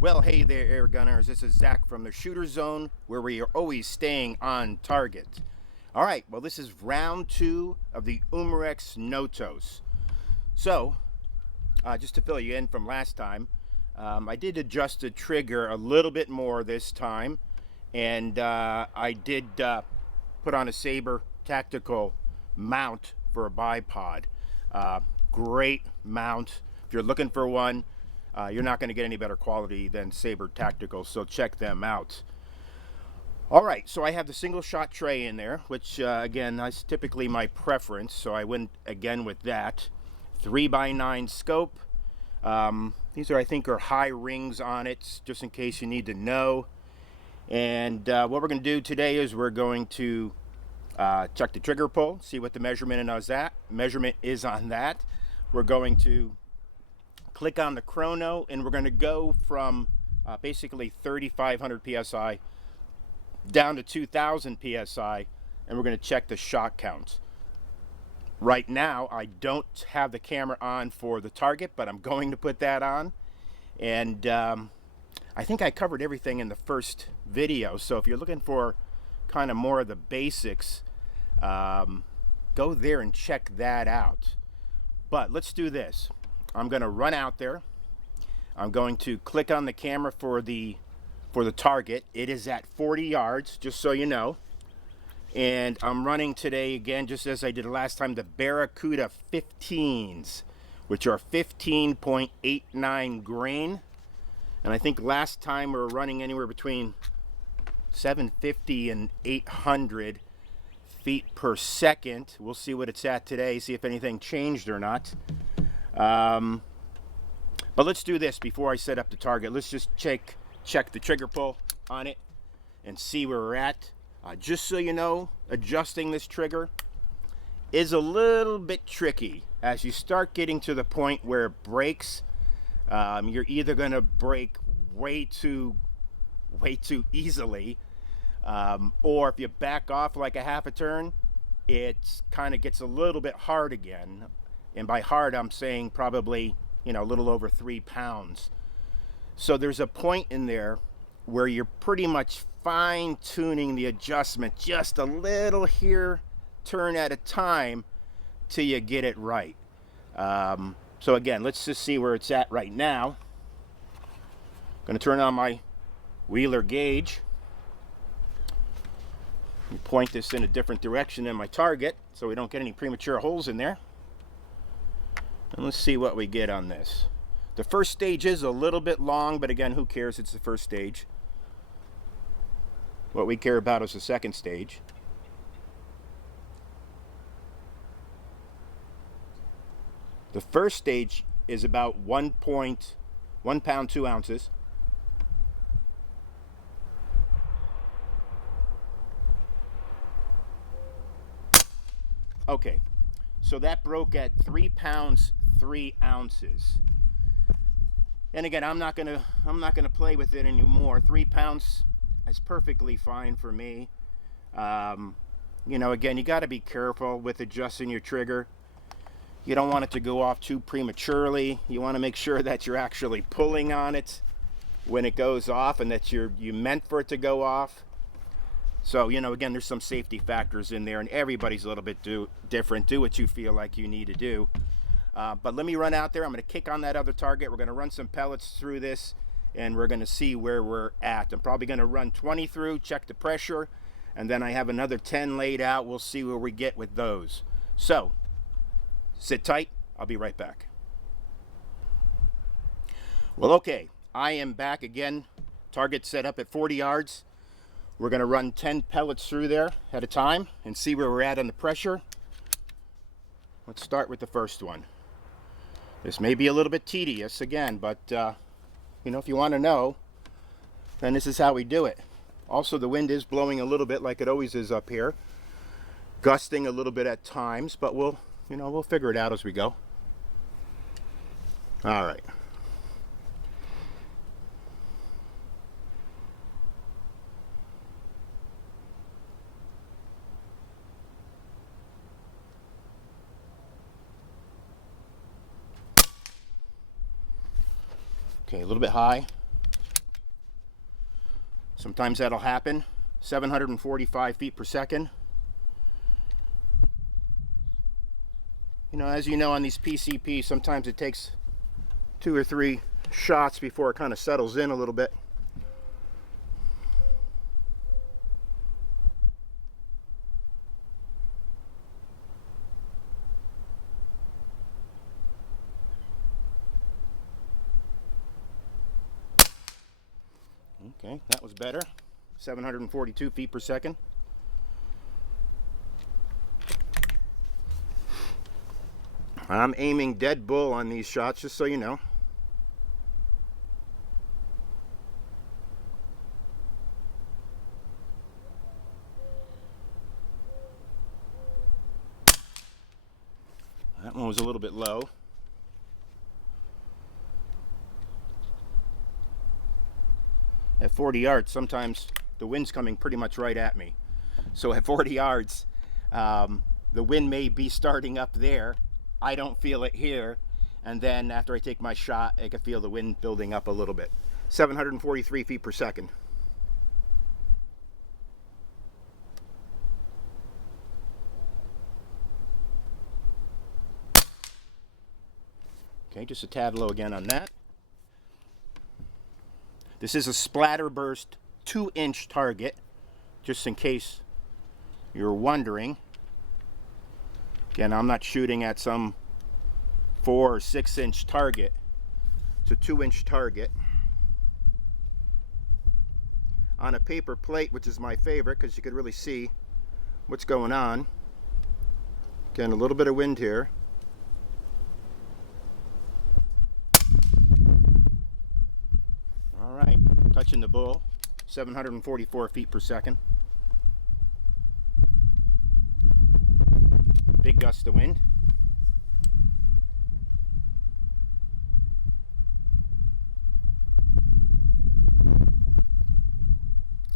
Well, hey there, air gunners. This is Zach from the Shooter Zone, where we are always staying on target. All right, well, this is round 2 of the Umarex Notos. So, just to fill you in from last time, I did adjust the trigger a little bit more this time, and I did put on a Saber tactical mount for a bipod. Great mount. If you're looking for one, you're not going to get any better quality than Saber Tactical, so check them out. All right, so I have the single shot tray in there, which again, that's typically my preference, so I went again with that. 3x9 scope. These are, I think, are high rings on it, just in case you need to know. And what we're going to do today is we're going to check the trigger pull, see what the measurement is on that. We're going to click on the chrono, and we're going to go from basically 3,500 psi down to 2,000 psi, and we're going to check the shot count. Right now, I don't have the camera on for the target, but I'm going to put that on. And I think I covered everything in the first video, so if you're looking for kind of more of the basics, go there and check that out. But let's do this. I'm going to run out there. I'm going to click on the camera for the target. It is at 40 yards, just so you know. And I'm running today, again, just as I did last time, the Barracuda 15s, which are 15.89 grain. And I think last time we were running anywhere between 750 and 800 feet per second. We'll see what it's at today, see if anything changed or not. But let's do this before I set up the target. Let's just check the trigger pull on it and see where we're at. Just so you know, adjusting this trigger is a little bit tricky. As you start getting to the point where it breaks, you're either going to break way too easily, or if you back off like a half a turn, it kind of gets a little bit hard again. And by hard, I'm saying probably, a little over 3 pounds. So there's a point in there where you're pretty much fine-tuning the adjustment just a little here, turn at a time, till you get it right. So again, let's just see where it's at right now. Going to turn on my Wheeler gauge. Point this in a different direction than my target so we don't get any premature holes in there. And let's see what we get on this. The first stage is a little bit long, but again, who cares? It's the first stage. What we care about is the second stage. The first stage is about 1 pound 2 ounces. Okay, so that broke at 3 pounds 3 ounces. And again, I'm not gonna play with it anymore. 3 pounds is perfectly fine for me. Again, you got to be careful with adjusting your trigger. You don't want it to go off too prematurely. You want to make sure that you're actually pulling on it when it goes off, and that you meant for it to go off. So, again, there's some safety factors in there, and everybody's a little bit different. Do what you feel like you need to do. But let me run out there. I'm going to kick on that other target. We're going to run some pellets through this, and we're going to see where we're at. I'm probably going to run 20 through, check the pressure, and then I have another 10 laid out. We'll see where we get with those. So, sit tight. I'll be right back. Well, okay. I am back again. Target set up at 40 yards. We're going to run 10 pellets through there at a time and see where we're at on the pressure. Let's start with the first one. This may be a little bit tedious again, but if you want to know, then this is how we do it. Also, the wind is blowing a little bit like it always is up here, gusting a little bit at times, but we'll figure it out as we go. All right. Okay, a little bit high. Sometimes that'll happen. 745 feet per second. As you know, on these PCP, sometimes it takes 2 or 3 shots before it kind of settles in a little bit. Okay, that was better. 742 feet per second. I'm aiming dead bull on these shots, just so you know. That one was a little bit low. At 40 yards, sometimes the wind's coming pretty much right at me. So at 40 yards, the wind may be starting up there. I don't feel it here. And then after I take my shot, I can feel the wind building up a little bit. 743 feet per second. Okay, just a tad low again on that. This is a splatterburst 2-inch target, just in case you're wondering. Again, I'm not shooting at some 4 or 6-inch target. It's a 2-inch target on a paper plate, which is my favorite because you could really see what's going on. Again, a little bit of wind here. All right, touching the bull, 744 feet per second. Big gust of wind.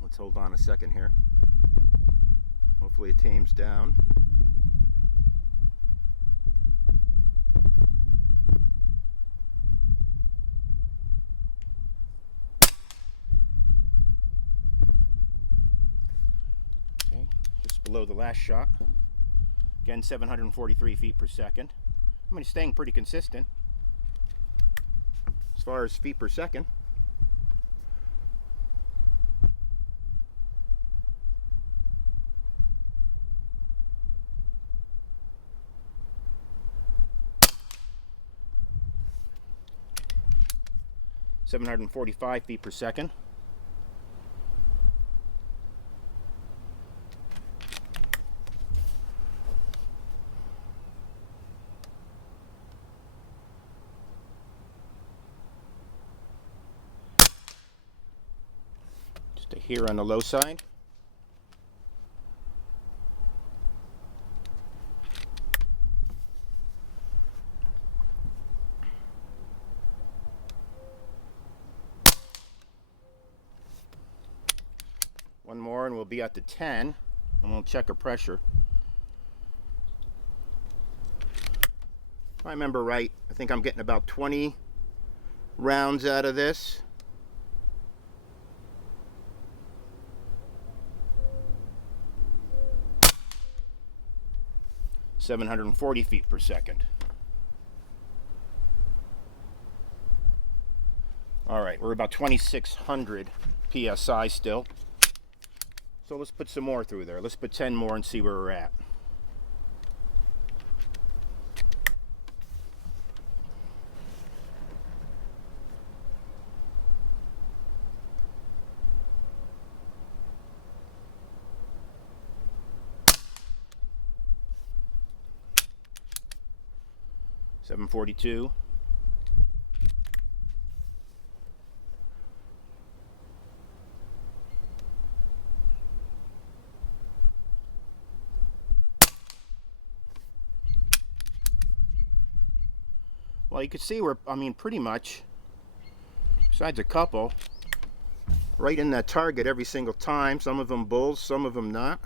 Let's hold on a second here. Hopefully it tames down. Okay, just below the last shot. Again, 743 feet per second. I mean, it's staying pretty consistent as far as feet per second. (745 feet per second). Just here on the low side. One more and we'll be at the 10, and we'll check our pressure. If I remember right, I think I'm getting about 20 rounds out of this. (740 feet per second). All right, we're about 2,600 PSI still. So let's put some more through there. Let's put 10 more and see where we're at. (742). Well, you can see we're, I mean, pretty much, besides a couple, right in that target every single time. Some of them bulls, some of them not.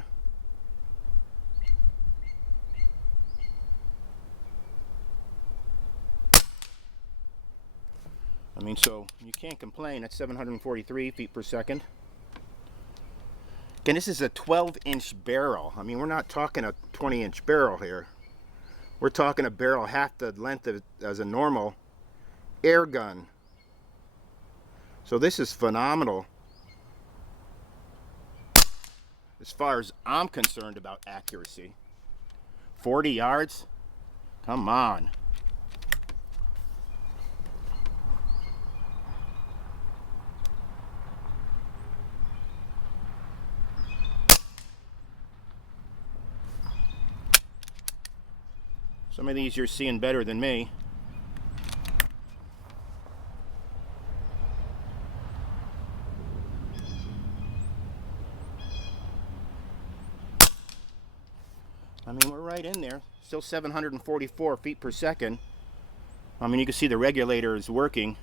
I mean, so you can't complain at 743 feet per second. Again, this is a 12-inch barrel. I mean, we're not talking a 20-inch barrel here. We're talking a barrel half the length of as a normal air gun. So this is phenomenal as far as I'm concerned about accuracy. 40 yards? Come on. Some of these you're seeing better than me. I mean, we're right in there. Still 744 feet per second. I mean, you can see the regulator is working.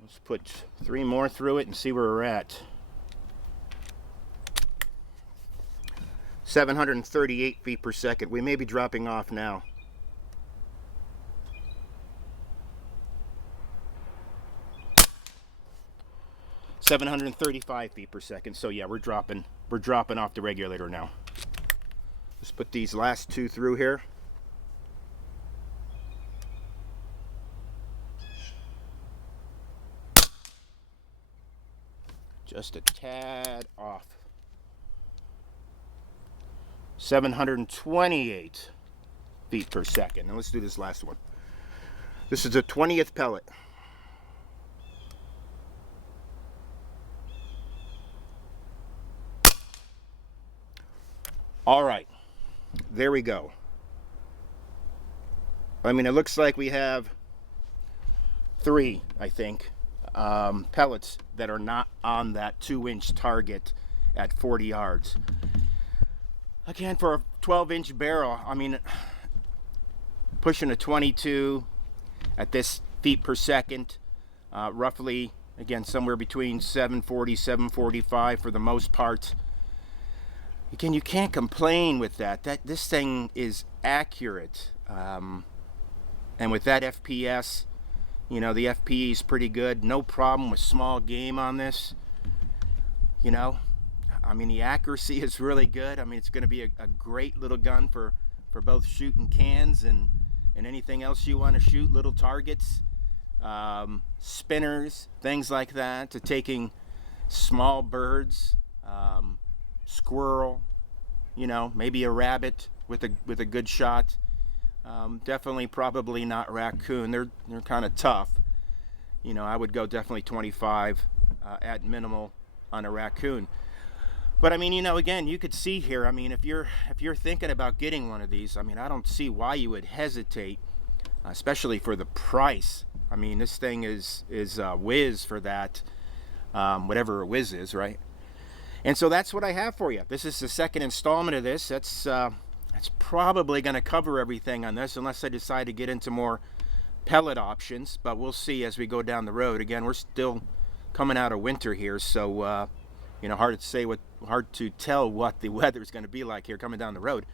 Let's put 3 more through it and see where we're at. 738 feet per second. We may be dropping off now. $735 feet per second. So yeah, we're dropping off the regulator now. Let's put these last 2 through here. Just a tad off. 728 feet per second. Now let's do this last one. This is a 20th pellet. All right, there we go. I mean, it looks like we have 3, I think, pellets that are not on that 2-inch target at 40 yards. Again, for a 12-inch barrel, I mean, pushing a 22 at this feet per second, roughly, again, somewhere between 740, 745 for the most part. Again, you can't complain with that. This thing is accurate. And with that FPS, you know, the FPE is pretty good. No problem with small game on this. You know, I mean, the accuracy is really good. I mean, it's going to be a great little gun for both shooting cans and anything else you want to shoot, little targets, spinners, things like that, to taking small birds, squirrel, you know, maybe a rabbit with a good shot. Definitely probably not raccoon. They're kind of tough. You know, I would go definitely 25 at minimal on a raccoon. But I mean, you know, again, you could see here, I mean, if you're thinking about getting one of these, I mean, I don't see why you would hesitate, especially for the price. I mean, this thing is whiz for that, whatever a whiz is, right? And so that's what I have for you. This is the second installment of this. That's probably going to cover everything on this, unless I decide to get into more pellet options. But we'll see as we go down the road. Again, we're still coming out of winter here, so you know, hard to tell what the weather is going to be like here coming down the road.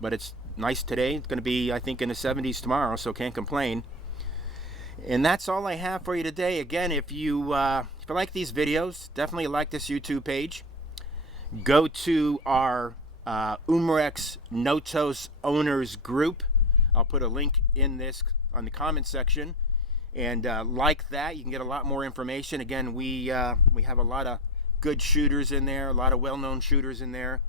But it's nice today. It's going to be, I think, in the 70s tomorrow, so can't complain. And that's all I have for you today. Again, if you like these videos, definitely like this YouTube page. Go to our Umarex Notos owners group. I'll put a link in this on the comment section, and like that, you can get a lot more information. Again, we have a lot of good shooters in there, a lot of well-known shooters in there.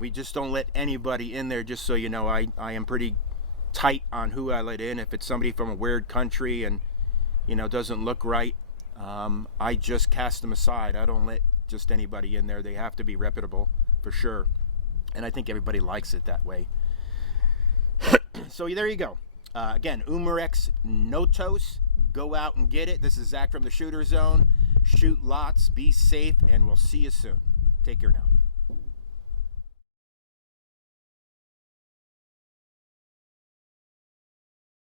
We just don't let anybody in there, just so you know. I am pretty tight on who I let in. If it's somebody from a weird country and, you know, doesn't look right, I just cast them aside. I don't let just anybody in there. They have to be reputable for sure, and I think everybody likes it that way. So there you go. Again, Umarex Notos. Go out and get it. This is Zach from the Shooter Zone. Shoot lots, be safe, and we'll see you soon. Take care now.